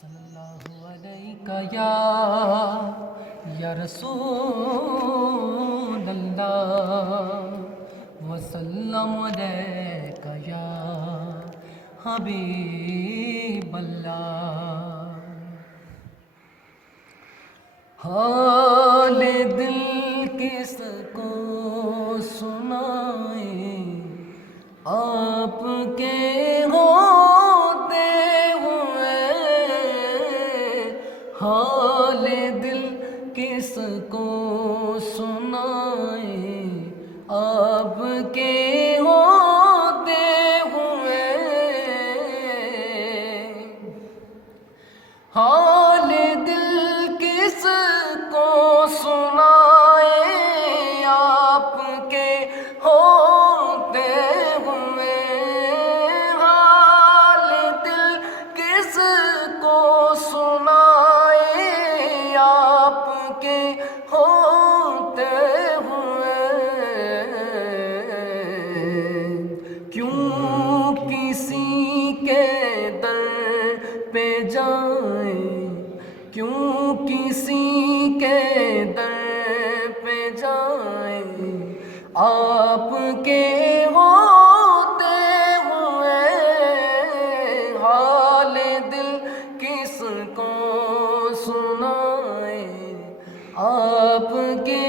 صلی اللہ علیہ یا رسول اللہ وسلم علیہ یا حبیب اللہ۔ حال دل کس کو سنائیں آپ کے ہوتے ہوئے، حال دل کس کو سنائیں آپ کے ہوتے ہوئے، حال دل کس کو سنائیں آپ کے ہوتے ہوئے، حال دل کس کو سنائیں آپ کے ہوتے ہوئے، کیوں کسی کے در پہ جائیں، کیوں کسی کے در پہ جائیں آپ کے ہوتے ہوئے، حال دل کس کو سنائیں آپ کے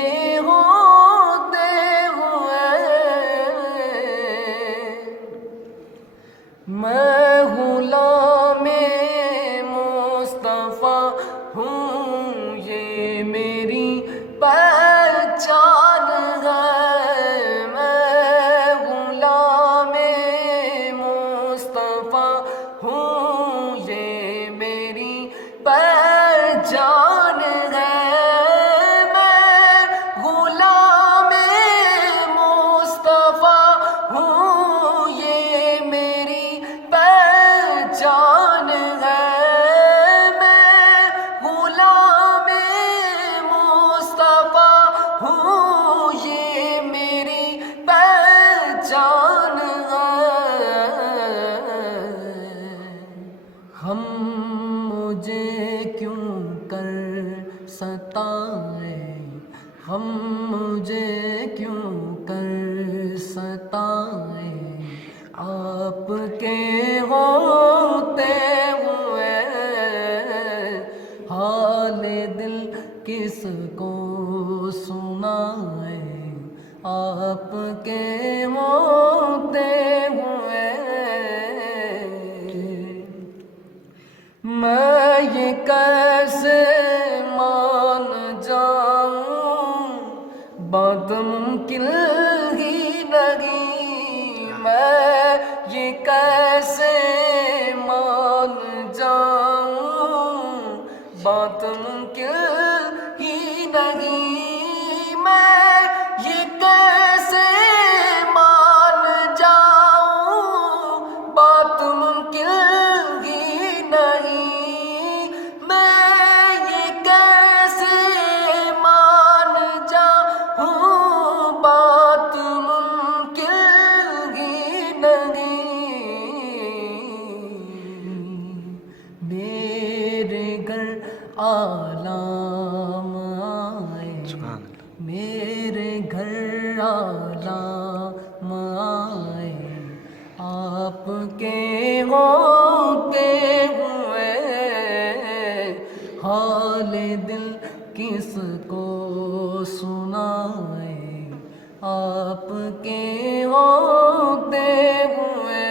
ہوتے ہوئے۔ میں غلام مصطفیٰ ہوں، یہ میری پہچان ہے، میں غلام مصطفیٰ ہوں، یہ میری پہچان ہے، میں غلام مصطفیٰ ہوں، یہ میری پہچان ہے، میں غلام مصطفیٰ ہوں، یہ میری پہچان ہے۔ ہم مجھے کیوں کر ستائیں، ہم مجھے کیوں کر ستائیں آپ کے ہوتے ہوئے، حال دل کس کو سنائیں آپ کے ہوتے ہوئے۔ میں یہ کیسے مان جاؤں، بات ممکن ہی نہیں، میں یہ کیسے مان جاؤں، بات ممکن ہی نہیں، میں یہ کیسے مان جاؤں، بات ممکن ہی نہیں، میں یہ کیسے مان جاؤں، بات ممکن ہی نہیں، میرے گھر عالم آئے، میرے گھر عالم آئے آپ کے ہوتے ہوئے، حال دل کس کو سنائیں آپ کے ہوتے ہوئے۔